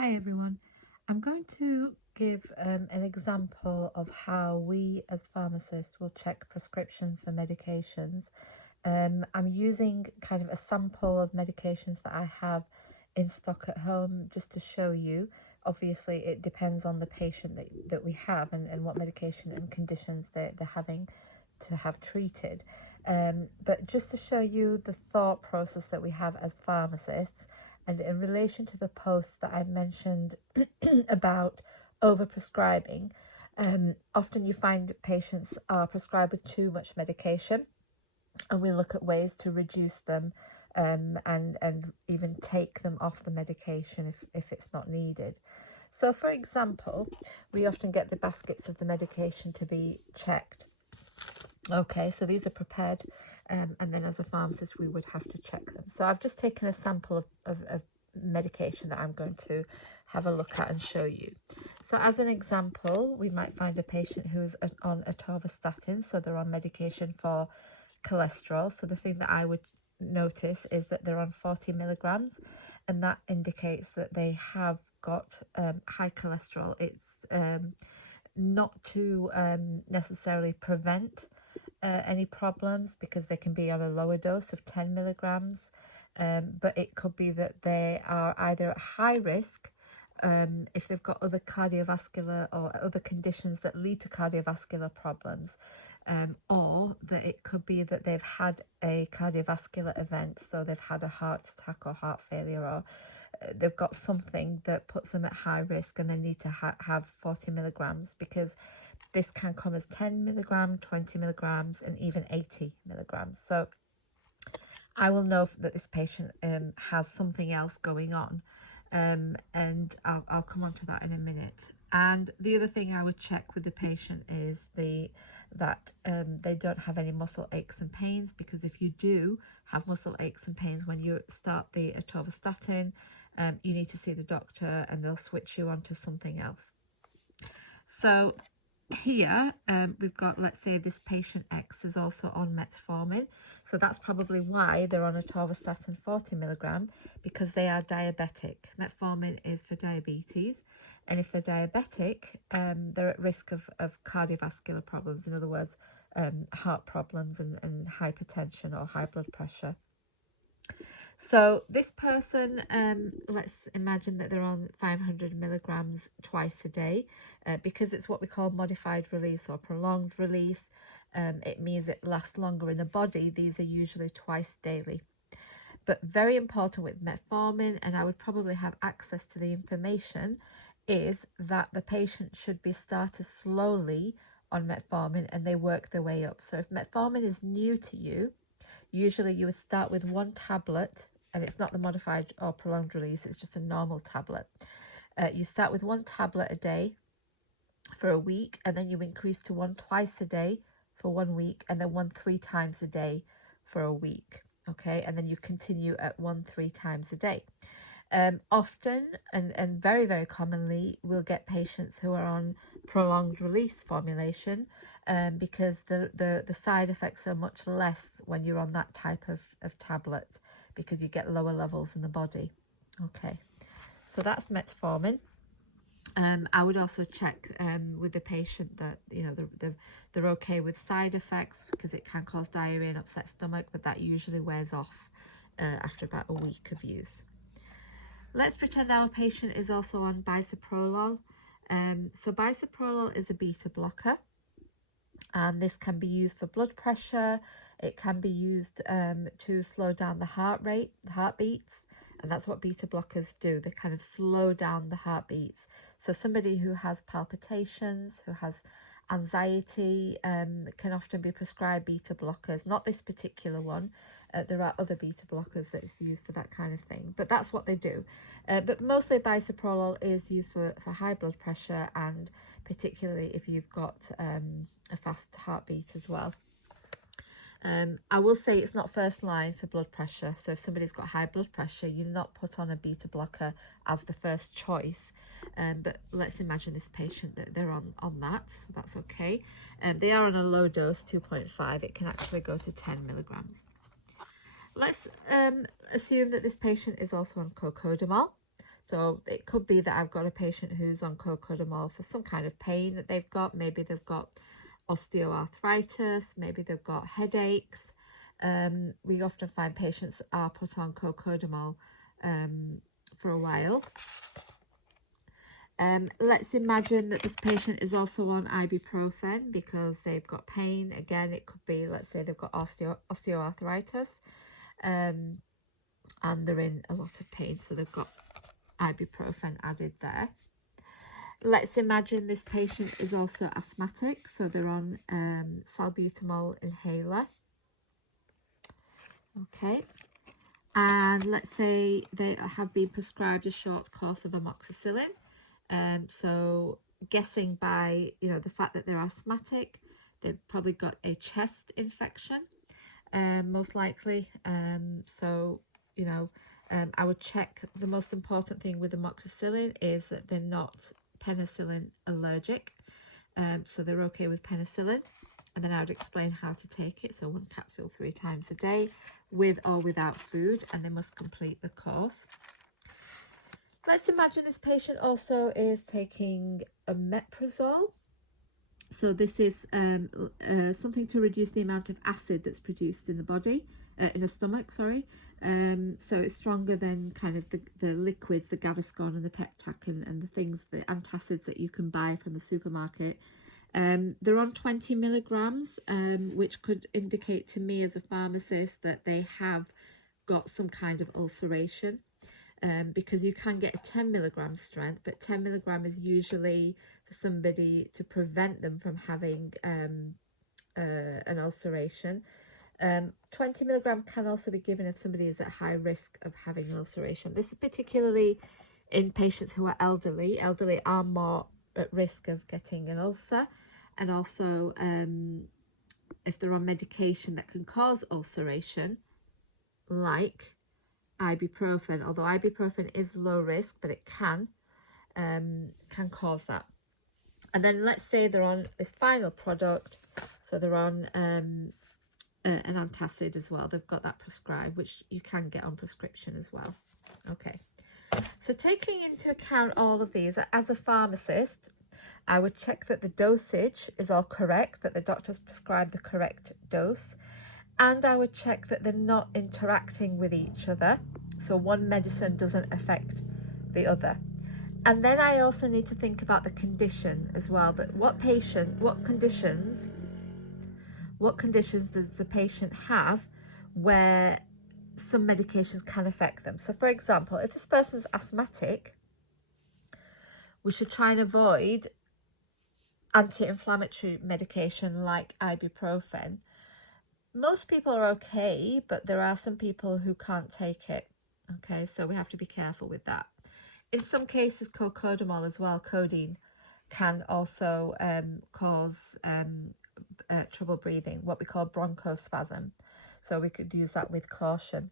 Hi everyone. I'm going to give an example of how we as pharmacists will check prescriptions for medications. I'm using kind of a sample of medications that I have in stock at home just to show you. Obviously, it depends on the patient that we have and what medication and conditions they're having to have treated. But just to show you the thought process that we have as pharmacists, and in relation to the post that I mentioned about overprescribing, often you find patients are prescribed with too much medication, and we look at ways to reduce them and even take them off the medication if it's not needed. So, for example, we often get the baskets of the medication to be checked. Okay, so these are prepared, and then as a pharmacist, we would have to check them. So I've just taken a sample of medication that I'm going to have a look at and show you. So as an example, we might find a patient who's on atorvastatin, so they're on medication for cholesterol. So the thing that I would notice is that they're on 40 milligrams, and that indicates that they have got high cholesterol. It's not to necessarily prevent any problems, because they can be on a lower dose of 10 milligrams, but it could be that they are either at high risk if they've got other cardiovascular or other conditions that lead to cardiovascular problems, or that it could be that they've had a cardiovascular event, so they've had a heart attack or heart failure, or they've got something that puts them at high risk and they need to have 40 milligrams, because this can come as 10 milligrams, 20 milligrams, and even 80 milligrams. So I will know that this patient has something else going on, and I'll come on to that in a minute. And the other thing I would check with the patient is that they don't have any muscle aches and pains, because if you do have muscle aches and pains when you start the atorvastatin, you need to see the doctor and they'll switch you onto something else. So here we've got, let's say this patient X is also on metformin, so that's probably why they're on atorvastatin 40 milligram, because they are diabetic. Metformin is for diabetes, and if they're diabetic, they're at risk of cardiovascular problems, in other words, heart problems and hypertension or high blood pressure. So this person, let's imagine that they're on 500 milligrams twice a day, because it's what we call modified release or prolonged release. It means it lasts longer in the body. These are usually twice daily. But very important with metformin, and I would probably have access to the information, is that the patient should be started slowly on metformin and they work their way up. So if metformin is new to you, usually you would start with one tablet, and it's not the modified or prolonged release, it's just a normal tablet. You start with one tablet a day for a week, and then you increase to one twice a day for 1 week, and then one 3 times a day for a week. Okay, and then you continue at 1 3 times a day. Often and very, very commonly, we'll get patients who are on prolonged release formulation, because the side effects are much less when you're on that type of tablet, because you get lower levels in the body. Okay, so that's metformin. I would also check with the patient that they're okay with side effects, because it can cause diarrhea and upset stomach, but that usually wears off after about a week of use. Let's pretend our patient is also on bisoprolol. So bisoprolol is a beta blocker, and this can be used for blood pressure. It can be used to slow down the heart rate, the heartbeats, and that's what beta blockers do. They kind of slow down the heartbeats. So somebody who has palpitations, who has anxiety, can often be prescribed beta blockers. Not this particular one. There are other beta blockers that is used for that kind of thing, but that's what they do. But mostly bisoprolol is used for high blood pressure, and particularly if you've got a fast heartbeat as well. I will say it's not first line for blood pressure. So if somebody's got high blood pressure, you're not put on a beta blocker as the first choice. But let's imagine this patient that they're on that, so that's okay. They are on a low dose, 2.5. It can actually go to 10 milligrams. Let's assume that this patient is also on cocodamol. So it could be that I've got a patient who's on cocodamol for some kind of pain that they've got. Maybe they've got osteoarthritis, maybe they've got headaches. We often find patients are put on cocodamol for a while. Let's imagine that this patient is also on ibuprofen because they've got pain. Again, it could be, let's say they've got osteoarthritis and they're in a lot of pain, so they've got ibuprofen added there. Let's imagine this patient is also asthmatic, so they're on salbutamol inhaler. Okay. And let's say they have been prescribed a short course of amoxicillin. So guessing by, the fact that they're asthmatic, they've probably got a chest infection, most likely. I would check. The most important thing with amoxicillin is that they're not penicillin allergic. So they're okay with penicillin. And then I would explain how to take it. So 1 capsule 3 times a day, with or without food, and they must complete the course. Let's imagine this patient also is taking omeprazole. So this is something to reduce the amount of acid that's produced in the body, in the stomach, sorry. So it's stronger than kind of the liquids, the Gaviscon and the Peptac and the things, the antacids that you can buy from the supermarket. They're on 20 milligrams, which could indicate to me as a pharmacist that they have got some kind of ulceration. Because you can get a 10 milligram strength, but 10 milligram is usually for somebody to prevent them from having an ulceration. 20 milligram can also be given if somebody is at high risk of having an ulceration. This is particularly in patients who are elderly. Elderly are more at risk of getting an ulcer, and also if they're on medication that can cause ulceration, like ibuprofen, although ibuprofen is low risk, but it can cause that. And then let's say they're on this final product, so they're on an antacid as well. They've got that prescribed, which you can get on prescription as well. Okay, so taking into account all of these, as a pharmacist, I would check that the dosage is all correct, that the doctor's prescribed the correct dose, and I would check that they're not interacting with each other, so one medicine doesn't affect the other. And then I also need to think about the condition as well, that what conditions does the patient have where some medications can affect them. So for example, if this person's asthmatic, we should try and avoid anti-inflammatory medication like ibuprofen. Most people are okay, but there are some people who can't take it. Okay, so we have to be careful with that. In some cases, cocodamol as well, codeine, can also cause trouble breathing, what we call bronchospasm. So we could use that with caution.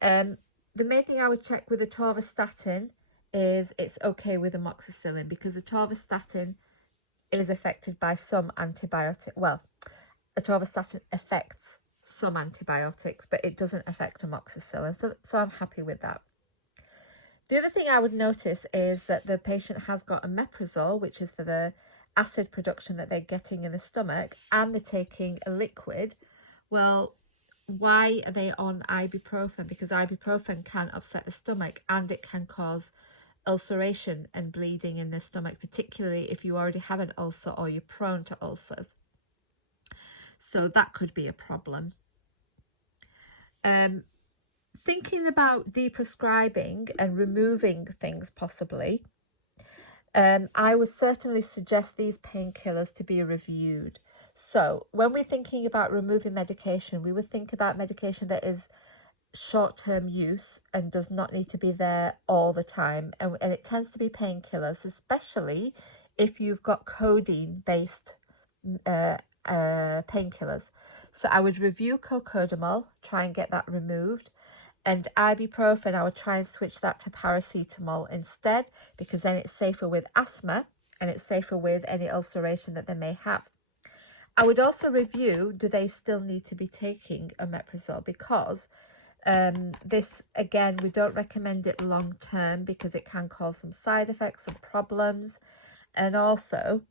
The main thing I would check with atorvastatin is it's okay with amoxicillin, because atorvastatin is affected by some antibiotic. Well, atorvastatin affects some antibiotics, but it doesn't affect amoxicillin. So I'm happy with that. The other thing I would notice is that the patient has got omeprazole, which is for the acid production that they're getting in the stomach, and they're taking a liquid. Well, why are they on ibuprofen? Because ibuprofen can upset the stomach and it can cause ulceration and bleeding in the stomach, particularly if you already have an ulcer or you're prone to ulcers. So that could be a problem. Thinking about deprescribing and removing things possibly, I would certainly suggest these painkillers to be reviewed. So when we're thinking about removing medication, we would think about medication that is short-term use and does not need to be there all the time. And it tends to be painkillers, especially if you've got codeine-based painkillers. So I would review cocodamol, try and get that removed. And ibuprofen, I would try and switch that to paracetamol instead, because then it's safer with asthma and it's safer with any ulceration that they may have. I would also review, do they still need to be taking omeprazole? Because This, again, we don't recommend it long term because it can cause some side effects and problems. And also,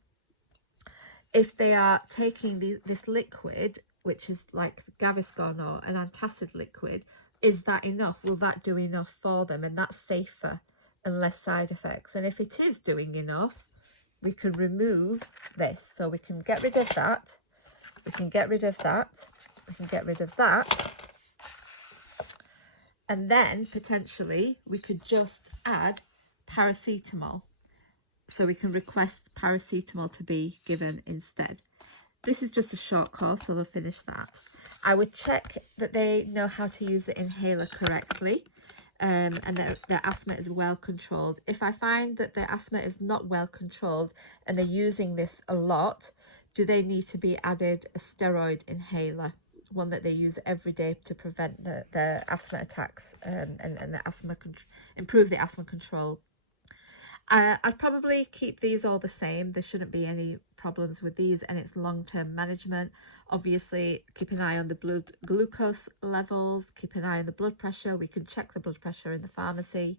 if they are taking this liquid, which is like Gaviscon or an antacid liquid, is that enough? Will that do enough for them? And that's safer and less side effects. And if it is doing enough, we can remove this. So we can get rid of that. We can get rid of that. We can get rid of that. And then potentially we could just add paracetamol. So we can request paracetamol to be given instead. This is just a short course, so they'll finish that. I would check that they know how to use the inhaler correctly, and their asthma is well controlled. If I find that their asthma is not well controlled and they're using this a lot, do they need to be added a steroid inhaler, one that they use every day to prevent the asthma attacks, and the asthma improve the asthma control? I'd probably keep these all the same. There shouldn't be any problems with these, and it's long-term management. Obviously, keep an eye on the blood glucose levels, keep an eye on the blood pressure. We can check the blood pressure in the pharmacy.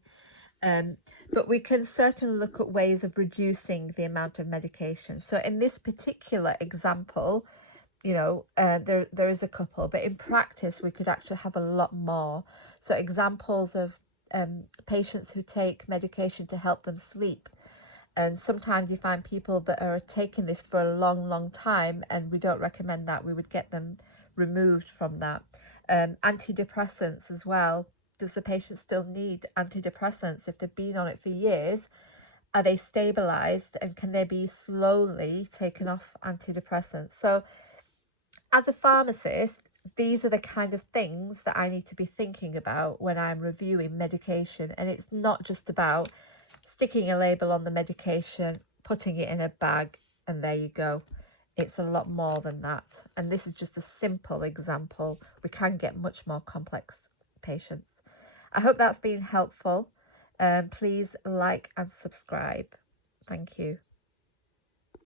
But we can certainly look at ways of reducing the amount of medication. So in this particular example, you know, there is a couple, but in practice, we could actually have a lot more. So examples of patients who take medication to help them sleep. And sometimes you find people that are taking this for a long time, and we don't recommend that. We would get them removed from that. Antidepressants as well. Does the patient still need antidepressants if they've been on it for years? Are they stabilized, and can they be slowly taken off antidepressants? So as a pharmacist, these are the kind of things that I need to be thinking about when I'm reviewing medication. And it's not just about sticking a label on the medication, putting it in a bag, and there you go. It's a lot more than that. And this is just a simple example. We can get much more complex patients. I hope that's been helpful. Please like and subscribe. Thank you.